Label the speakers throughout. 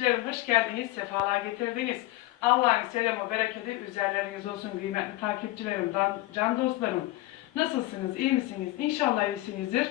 Speaker 1: hoş geldiniz, sefalar getirdiniz. Allah'ın selamı, bereketi üzerleriniz olsun kıymetli takipçilerim, can dostlarım. Nasılsınız, iyi misiniz? İnşallah iyisinizdir.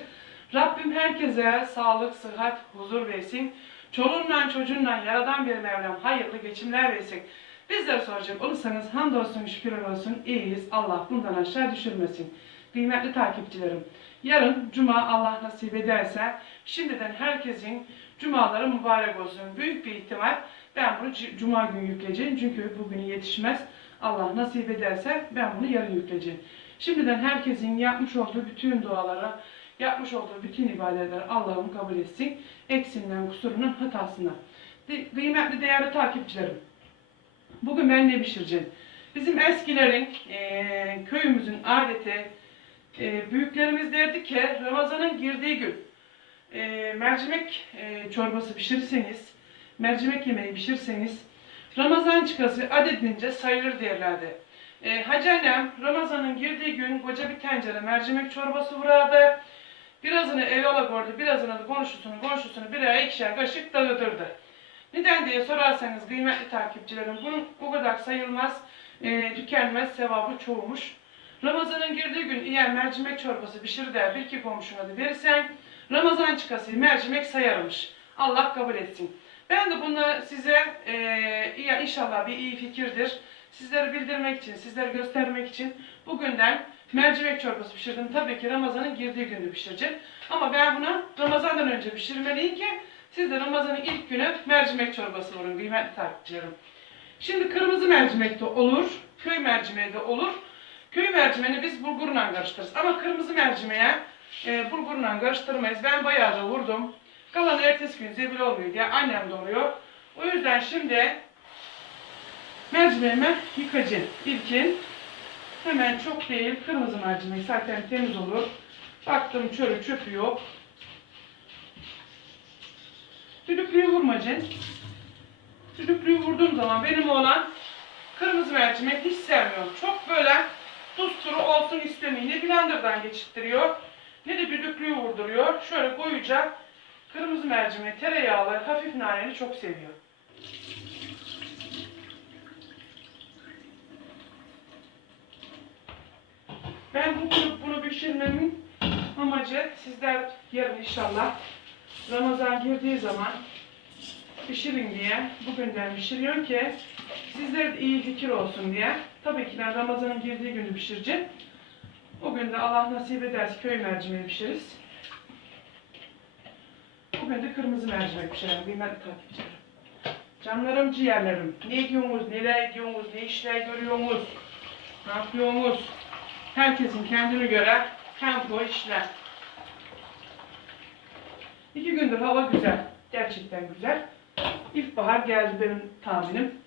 Speaker 1: Rabbim herkese sağlık, sıhhat, huzur versin. Çoluğunla çocuğunla yaradan bir Mevlam hayırlı geçimler versin. Bizlere soracak olursanız hamdolsun şükürler olsun iyiyiz. Allah bundan aşağı düşürmesin. Kıymetli takipçilerim. Yarın cuma Allah nasip ederse şimdiden herkesin cumaları mübarek olsun. Büyük bir ihtimal ben bunu cuma günü yükleyeceğim. Çünkü bugün yetişmez. Allah nasip ederse ben bunu yarın yükleyeceğim. Şimdiden herkesin yapmış olduğu bütün dualara, yapmış olduğu bütün ibadetleri Allah'ım kabul etsin. Eksinden, kusurunun hatasına. De- kıymetli değerli takipçilerim. Bugün ben ne pişireceğim? Bizim eskilerin, eee, köyümüzün adeti, eee, büyüklerimiz derdi ki Ramazan'ın girdiği gün eee, mercimek eee, çorbası pişirirseniz, mercimek yemeği pişirseniz Ramazan çıkası adedince sayılır derlerdi. E, Hacı annem Ramazan'ın girdiği gün koca bir tencere mercimek çorbası vurardı. Birazını eyola koydu, birazını da komşusunu, komşusunu birer ikişer kaşık dağıtırdı. Neden diye sorarsanız kıymetli takipçilerim bunun o kadar sayılmaz, e, tükenmez sevabı çoğumuş. Ramazan'ın girdiği gün eğer mercimek çorbası pişir der bir iki komşuna da verirsen Ramazan çıkası mercimek sayarmış. Allah kabul etsin. Ben de bunu size e, inşallah bir iyi fikirdir. Sizlere bildirmek için, sizlere göstermek için bugünden mercimek çorbası pişirdim. Tabii ki Ramazan'ın girdiği günü pişireceğim. Ama ben bunu Ramazan'dan önce pişirmeliyim ki siz de Ramazan'ın ilk günü mercimek çorbası vurun kıymetli takipçilerim. Şimdi kırmızı mercimek de olur, köy mercimeği de olur. Köy mercimeğini biz bulgurla karıştırırız. Ama kırmızı mercimeğe e, bulgurla karıştırmayız. Ben bayağı da vurdum. Kalanı ertesi gün zebil olmuyor diye annem doğuruyor. O yüzden şimdi mercimeğimi yıkacağım. İlkin hemen çok değil kırmızı mercimek zaten temiz olur. Baktım çörü çöpü yok. Düdüklüyü vurmayacaksın. Düdüklüyü vurduğum zaman benim oğlan kırmızı mercimek hiç sevmiyor. Çok böyle tuz turu olsun istemiyor. Ne blenderdan geçirttiriyor ne de düdüklüyü vurduruyor. Şöyle koyacak. Kırmızı mercimeği, tereyağlı, hafif naneli çok seviyor. Ben bu bunu pişirmemin amacı sizler yarın inşallah Ramazan girdiği zaman pişirin diye bugünden pişiriyorum ki sizlere de iyi fikir olsun diye. Tabii ki ben Ramazan'ın girdiği günü pişireceğim. O gün de Allah nasip ederse köy mercimeği pişiririz. Bugün de kırmızı mercimek pişirelim kıymetli takipçilerim. Canlarım ciğerlerim. Ne diyorsunuz, neler ediyorsunuz, ne işler görüyorsunuz, ne yapıyorsunuz? Herkesin kendine göre tempo işler. İki gündür hava güzel. Gerçekten güzel. İlkbahar geldi benim tahminim.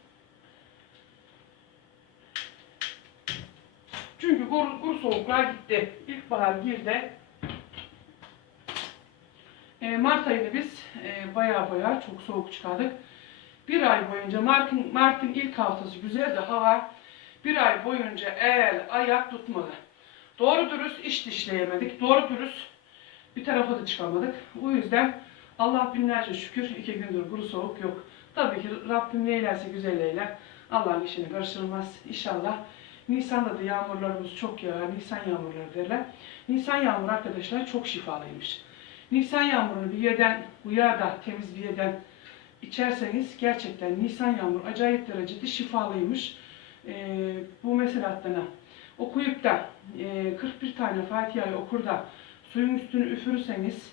Speaker 1: Çünkü kuru, kuru soğuklar gitti. İlkbahar girdi. E, Mart ayını biz e, baya baya çok soğuk çıkardık. Bir ay boyunca Mart'ın Mart'ın ilk haftası güzeldi hava. Bir ay boyunca el ayak tutmadı. Doğru dürüst iş dişleyemedik. Doğru dürüst bir tarafa da çıkamadık. O yüzden Allah binlerce şükür iki gündür kuru soğuk yok. Tabii ki Rabbim neylerse güzel eyler. Allah'ın işini karıştırmaz. İnşallah Nisan'da da yağmurlarımız çok yağar. Nisan yağmurları derler. Nisan yağmuru arkadaşlar çok şifalıymış. Nisan yağmurunu bir yerden uyar da temiz bir yerden içerseniz gerçekten Nisan yağmuru acayip derecede şifalıymış. Ee, bu meselatlarına okuyup da e, 41 tane Fatiha'yı okur da suyun üstünü üfürürseniz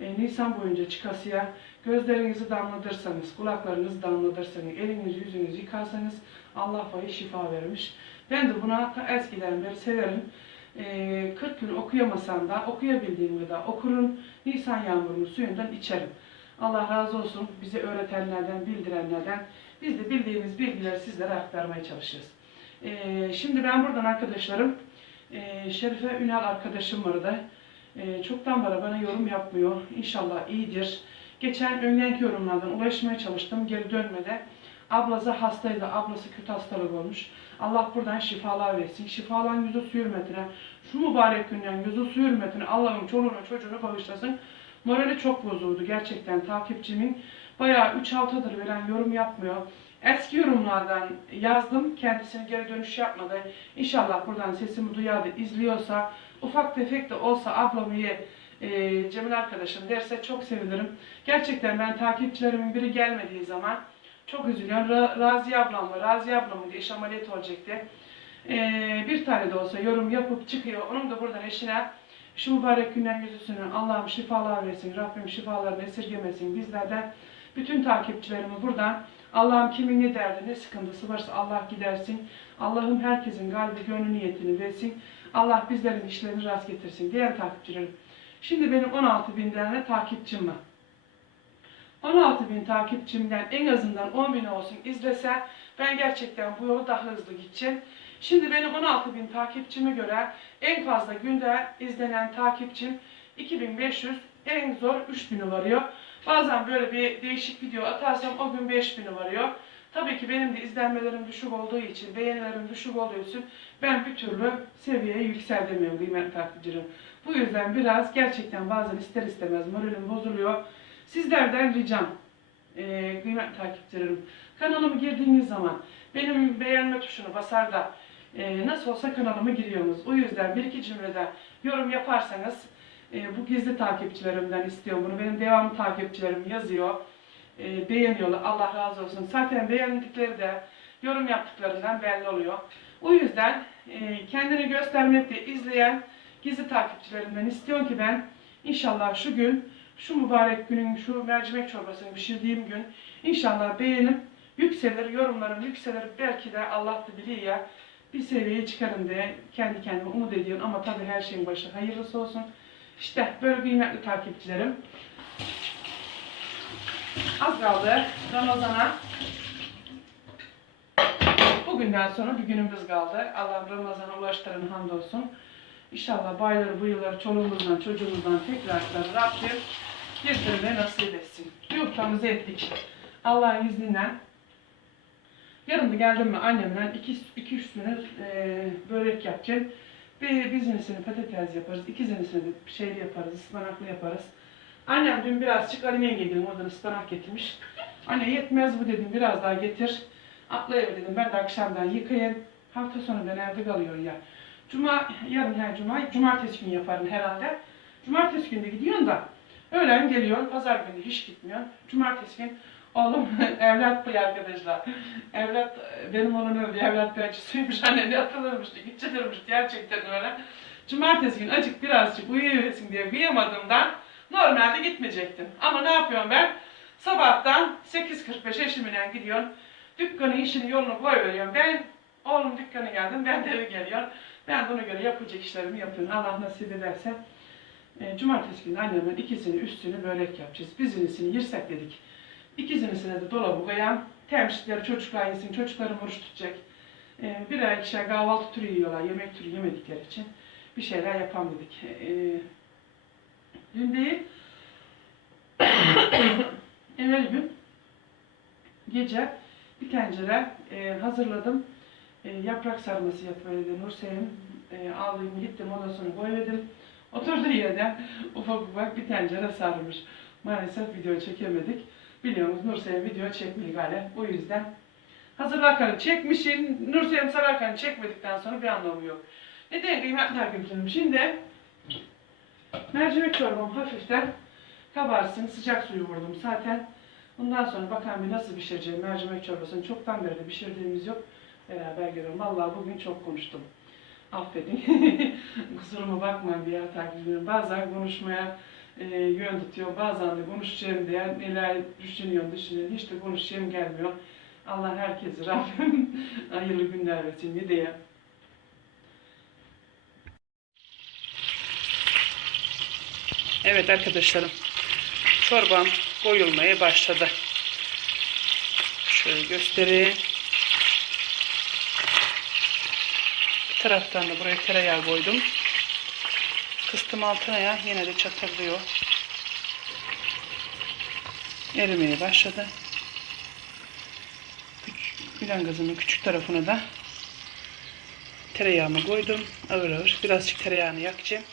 Speaker 1: e, Nisan boyunca çıkasıya gözlerinizi damlatırsanız, kulaklarınızı damlatırsanız, elinizi yüzünüzü yıkarsanız Allah payı şifa vermiş. Ben de buna ta eskiden beri severim. E, 40 gün okuyamasam da okuyabildiğim kadar okurum. Nisan yağmurunu suyundan içerim. Allah razı olsun bize öğretenlerden, bildirenlerden. Biz de bildiğimiz bilgileri sizlere aktarmaya çalışırız. E, şimdi ben buradan arkadaşlarım, e, Şerife Ünal arkadaşım vardı. E, çoktan beri bana yorum yapmıyor. İnşallah iyidir. Geçen önlenki yorumlardan ulaşmaya çalıştım. Geri dönmedi. Ablası hastaydı. Ablası kötü hastalık olmuş. Allah buradan şifalar versin. Şifalan yüzü su hürmetine. Şu mübarek günden yüzü su hürmetine Allah'ın çoluğunu çocuğunu bağışlasın. Morali çok bozuldu gerçekten takipçimin. Bayağı 3 haftadır veren yorum yapmıyor. Eski yorumlardan yazdım. Kendisine geri dönüş yapmadı. İnşallah buradan sesimi duyar da izliyorsa ufak tefek de olsa ablamı ye e, Cemil arkadaşım derse çok sevinirim. Gerçekten ben takipçilerimin biri gelmediği zaman çok üzülüyorum. Ra- Raziye ablam var. Raziye ablamın da iş ameliyatı olacaktı. E, bir tane de olsa yorum yapıp çıkıyor. Onun da buradan eşine şu mübarek günden yüzüsünü Allah'ım şifalar versin. Rabbim şifalarını esirgemesin. Bizlerden bütün takipçilerimi buradan Allah'ım kimin ne derdi, ne sıkıntısı varsa Allah gidersin. Allah'ım herkesin kalbi, gönlü niyetini versin. Allah bizlerin işlerini rast getirsin. Diğer takipçilerim. Şimdi benim 16 bin tane takipçim var. 16 bin takipçimden en azından 10 bin olsun izlese ben gerçekten bu yolu daha hızlı gideceğim. Şimdi benim 16 bin takipçime göre en fazla günde izlenen takipçim 2500, en zor 3000'i varıyor. Bazen böyle bir değişik video atarsam o gün 5000'i varıyor. Tabii ki benim de izlenmelerim düşük olduğu için, beğenilerim düşük olduğu için ben bir türlü seviyeye yükseltemiyorum kıymetli takipçilerim. Bu yüzden biraz gerçekten bazen ister istemez moralim bozuluyor. Sizlerden ricam, e, kıymetli takipçilerim, kanalıma girdiğiniz zaman benim beğenme tuşunu basar da e, nasıl olsa kanalıma giriyorsunuz. O yüzden bir iki cümlede yorum yaparsanız e, bu gizli takipçilerimden istiyorum bunu. Benim devamlı takipçilerim yazıyor. E, beğeniyorlar. Allah razı olsun. Zaten beğendikleri de yorum yaptıklarından belli oluyor. O yüzden e, kendini göstermekte izleyen gizli takipçilerimden istiyorum ki ben inşallah şu gün, şu mübarek günün, şu mercimek çorbasını pişirdiğim gün inşallah beğenip yükselir, yorumlarım yükselir. Belki de Allah da biliyor ya bir seviyeye çıkarım diye kendi kendime umut ediyorum. Ama tabii her şeyin başı hayırlısı olsun. İşte böyle kıymetli takipçilerim. Az kaldı Ramazan'a. Bugünden sonra bir günümüz kaldı. Allah Ramazan'a ulaştıran hamdolsun. İnşallah bayları bu yılları çoluğumuzdan çocuğumuzdan tekrar Rabbim getirme nasip etsin. Yufkamızı ettik. Allah'ın izniyle. Yarın da geldim mi annemle iki, iki üstünü e, börek yapacağım. Bir, bir zinisini patates yaparız, iki zinisini de şeyli yaparız, ıspanaklı yaparız. Annem dün birazcık Alime'ye gidelim, oradan ıspanak getirmiş. Anne yetmez bu dedim, biraz daha getir. Atlayıver dedim, ben de akşamdan yıkayayım. Hafta sonu ben evde kalıyor ya. Cuma, yarın her cuma, cumartesi günü yaparım herhalde. Cumartesi günü de gidiyorsun da. Öğlen geliyor, pazar günü hiç gitmiyor. Cumartesi gün oğlum evlat bu arkadaşlar. Evlat, benim onun öyle evlat belçisiymiş. Anne ne atılırmıştı, gideceklermiş gerçekten öyle. Cumartesi günü acık birazcık uyuyorsun diye kıyamadığımdan normalde gitmeyecektim. Ama ne yapıyorum ben? Sabahtan 8.45 eşimle gidiyorum. Dükkanın işini yolunu koyuveriyorum. Ben oğlum dükkanı geldim, ben de eve geliyorum. Ben ona göre yapacak işlerimi yapıyorum. Allah nasip ederse. E, cumartesi günü annemle ikisini üstünü börek yapacağız. Bizinisini yirsek dedik. İkizinisine de dolabı koyan. Temizlikleri çocuklar yesin, çocuklarım oruç tutacak. E, birer ikişer kahvaltı türü yiyorlar, yemek türü yemedikleri için. Bir şeyler yapalım dedik. E, dün değil, evvel gün gece bir tencere e, hazırladım. E, yaprak sarması yapıverdim. Nursevim e, aldım gittim ondan sonra koyverdim. Oturduğu yerden ufak ufak bir tencere sarmış. Maalesef video çekemedik. Biliyorsunuz Nursevim video çekmiyor galiba. O yüzden hazırlarken çekmişim. Nursevim sararken çekmedikten sonra bir anlamı yok. Neden kıymetli takipçilerim? Şimdi mercimek çorbam hafiften kabarsın. Sıcak suyu vurdum zaten. Bundan sonra bakalım bir nasıl pişireceğim mercimek çorbasını. Çoktan beri de pişirdiğimiz yok. Beraber görelim. Vallahi bugün çok konuştum. Affedin. Kusuruma bakmayın bir yer takipçilerim. Bazen konuşmaya e, yön tutuyor. Bazen de konuşacağım diye neler düşünüyorum, düşünüyorum. Hiç de konuşacağım gelmiyor. Allah herkese Rabbim hayırlı günler versin. Diye. Evet arkadaşlarım. Çorbam koyulmaya başladı. Şöyle göstereyim. Taraftan da buraya tereyağı koydum. Kıstım altına ya yine de çatırlıyor. Erimeye başladı. Bilen gazının küçük tarafına da tereyağımı koydum. Ağır ağır. Birazcık tereyağını yakacağım.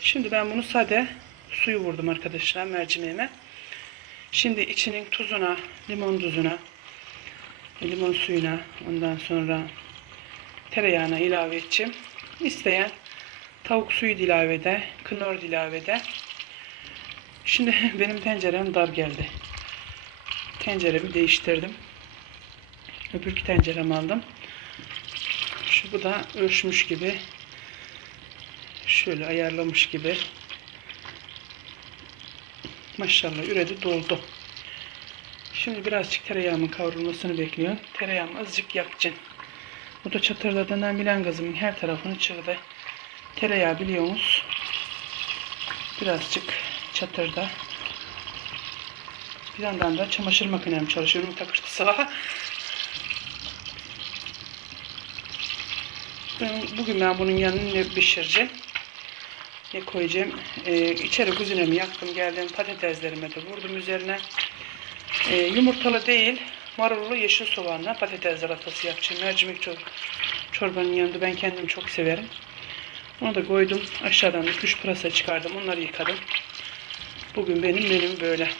Speaker 1: Şimdi ben bunu sade suyu vurdum arkadaşlar mercimeğime. Şimdi içinin tuzuna, limon tuzuna, limon suyuna, ondan sonra tereyağına ilave edeceğim. İsteyen tavuk suyu ilave eder, knor da ilave eder. Şimdi benim tencerem dar geldi. Tenceremi değiştirdim. Öbürkü tenceremi aldım. Şu bu da ölçmüş gibi. Şöyle ayarlamış gibi. Maşallah üredi doldu. Şimdi birazcık tereyağımın kavrulmasını bekliyorum. Tereyağımı azıcık yakacağım. Bu da çatırladığından bilen gazımın her tarafını çıktı. Tereyağı biliyorsunuz. Birazcık çatırda. Bir yandan da çamaşır makinem çalışıyor. Onun takırtısı var. Ben, bugün ben bunun yanını ne pişireceğim. Ne koyacağım? Ee, içeri kuzinemi yaktım. Geldim patateslerime de vurdum üzerine. Ee, yumurtalı değil. Marullu yeşil soğanla patates salatası yapacağım. Mercimek çor çorbanın yanında ben kendim çok severim. Onu da koydum. Aşağıdan da kuş pırasa çıkardım. Onları yıkadım. Bugün benim menüm böyle.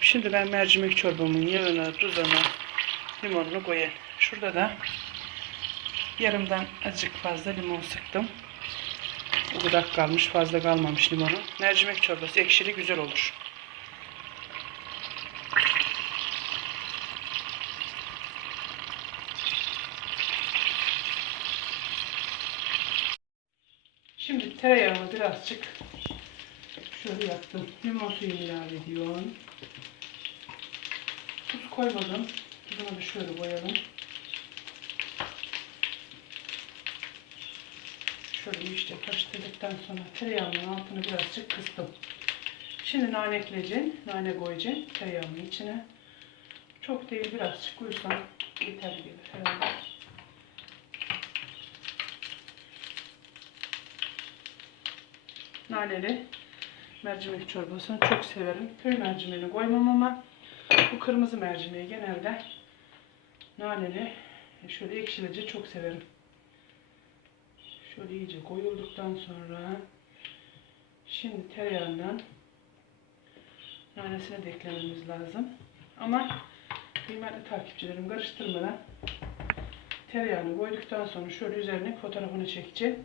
Speaker 1: Şimdi ben mercimek çorbamın yağına, tuzuna, limonunu koyayım. Şurada da yarımdan azıcık fazla limon sıktım. O kadar kalmış, fazla kalmamış limonu. Mercimek çorbası ekşili güzel olur. Şimdi tereyağını birazcık şöyle yaktım. Limon suyunu ilave ediyorum. Tuz koymadım. Tuzunu da şöyle koyalım. Şöyle işte karıştırdıktan sonra tereyağının altını birazcık kıstım. Şimdi nane ekleyeceğim. Nane koyacağım tereyağının içine. Çok değil birazcık koysam yeter gibi herhalde. Naneli mercimek çorbasını çok severim. Köy mercimeğini koymam ama bu kırmızı mercimeği genelde naneli şöyle ekşilici çok severim. Şöyle iyice koyulduktan sonra şimdi tereyağından nanesini de eklememiz lazım. Ama kıymetli takipçilerim karıştırmadan tereyağını koyduktan sonra şöyle üzerine fotoğrafını çekeceğim.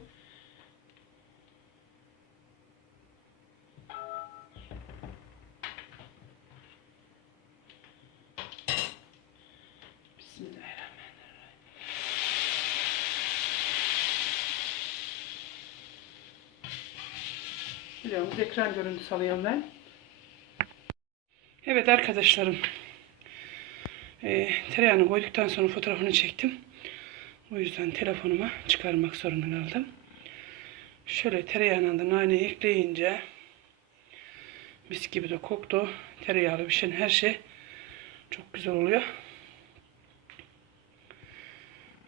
Speaker 1: Biliyorsunuz ekran görüntüsü alıyorum ben. Evet arkadaşlarım. Ee, tereyağını koyduktan sonra fotoğrafını çektim. O yüzden telefonuma çıkarmak zorunda kaldım. Şöyle tereyağına da nane ekleyince mis gibi de koktu. Tereyağlı pişen her şey çok güzel oluyor.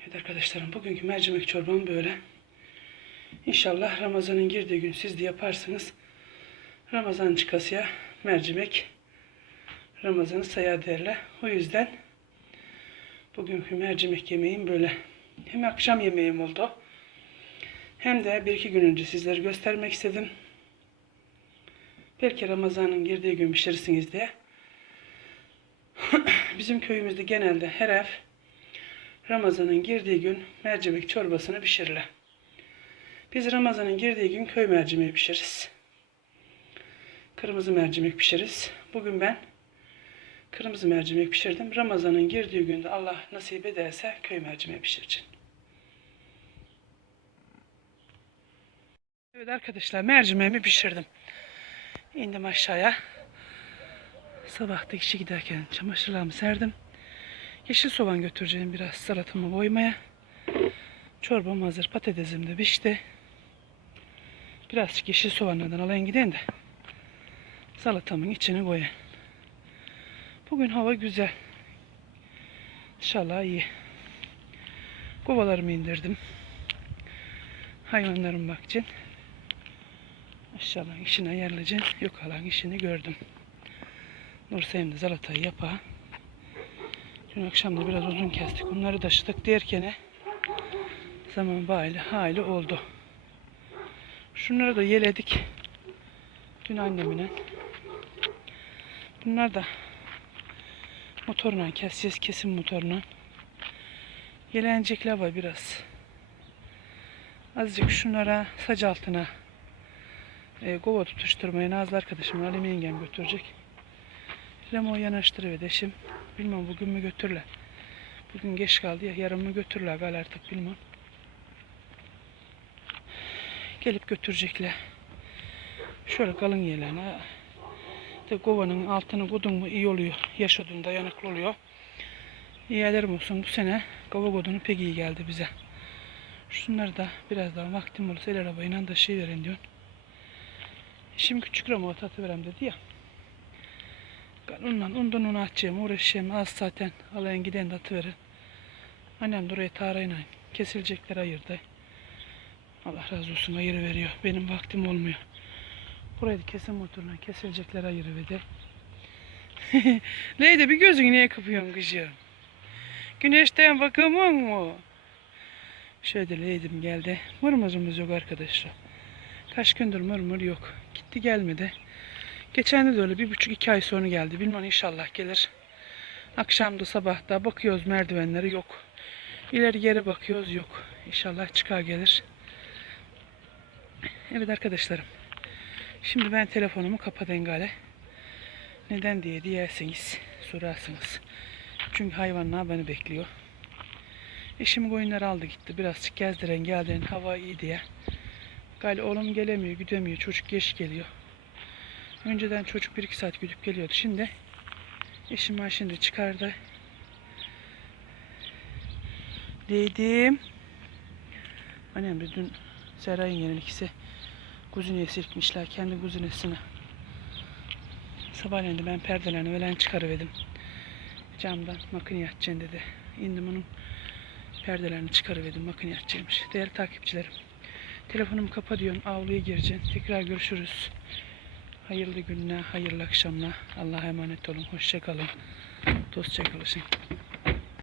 Speaker 1: Evet arkadaşlarım bugünkü mercimek çorbam böyle. İnşallah Ramazan'ın girdiği gün siz de yaparsınız. Ramazan çıkasıya mercimek Ramazan'ı sayar derler. O yüzden bugünkü mercimek yemeğim böyle. Hem akşam yemeğim oldu. Hem de bir iki gün önce sizlere göstermek istedim. Belki Ramazan'ın girdiği gün pişirirsiniz diye. Bizim köyümüzde genelde her ev Ramazan'ın girdiği gün mercimek çorbasını pişirirler. Biz Ramazan'ın girdiği gün köy mercimeği pişiririz. Kırmızı mercimek pişiririz. Bugün ben kırmızı mercimek pişirdim. Ramazan'ın girdiği günde Allah nasip ederse köy mercimeği pişireceğim. Evet arkadaşlar mercimeğimi pişirdim. İndim aşağıya. Sabah da işe giderken çamaşırlarımı serdim. Yeşil soğan götüreceğim biraz salatamı boymaya. Çorbam hazır. Patatesim de pişti. Birazcık yeşil soğanlardan alayım gideyim de salatamın içine koyayım. Bugün hava güzel. İnşallah iyi. Kovalarımı indirdim. Hayvanlarım bakacağım. İnşallah işini ayarlayacağım. Yok alan işini gördüm. Nursevim de salatayı yapar. Dün akşam da biraz uzun kestik. Onları taşıdık derken zaman baylı hali oldu. Şunları da yeledik. Dün annemine Bunlar da motorla keseceğiz. Kesim motorla. Yelenecekler var biraz. Azıcık şunlara saç altına e, kova tutuşturmaya Nazlı arkadaşım Alime yengem götürecek. Remo yanaştırıver eşim. Bilmem bugün mü götürürler. Bugün geç kaldı ya yarın mı götürürler gal artık bilmem. Gelip götürecekler. Şöyle kalın yelene. De kovanın altını kodun mu iyi oluyor. Yaş odun dayanıklı oluyor. İyi ederim olsun bu sene kova kodunu pek iyi geldi bize. Şunları da biraz daha vaktim olursa el arabayla da şey verin diyor. Şimdi küçük remote atıverem dedi ya. Ben ondan ondan onu atacağım uğraşacağım az zaten alayın giden de atıverin. Annem de oraya tarayla kesilecekler ayırdı. Allah razı olsun ayırı veriyor. Benim vaktim olmuyor. Burayı da kesim motorla kesilecekler ayırı verdi. Leydi bir gözünü niye kapıyorsun kızım? Güneşten bakımın mu? Şöyle Leydim geldi. Mırmızımız yok arkadaşlar. Kaç gündür mırmır yok. Gitti gelmedi. Geçen de öyle bir buçuk iki ay sonra geldi. Bilmem inşallah gelir. Akşamda sabahta bakıyoruz merdivenleri yok. İleri geri bakıyoruz yok. İnşallah çıkar gelir. Evet arkadaşlarım. Şimdi ben telefonumu kapatayım gale. Neden diye diyerseniz sorarsınız. Çünkü hayvanlar beni bekliyor. Eşim koyunları aldı gitti. Birazcık gezdiren geldiren hava iyi diye. Gali oğlum gelemiyor, gidemiyor. Çocuk geç geliyor. Önceden çocuk 1-2 saat gidip geliyordu. Şimdi eşim var şimdi çıkardı. Dedim. Annem de dün Seray'ın yerine ikisi kuzineye silkmişler. Kendi kuzinesine. Sabahleyin de ben perdelerini ölen çıkarıverdim. Camdan makineye atacaksın dedi. İndim onun perdelerini çıkarıverdim. Makineye atacakmış. Değerli takipçilerim. Telefonumu kapa diyorsun. Avluya gireceksin. Tekrar görüşürüz. Hayırlı günler, hayırlı akşamlar. Allah'a emanet olun. Hoşça kalın. Dostça kalın.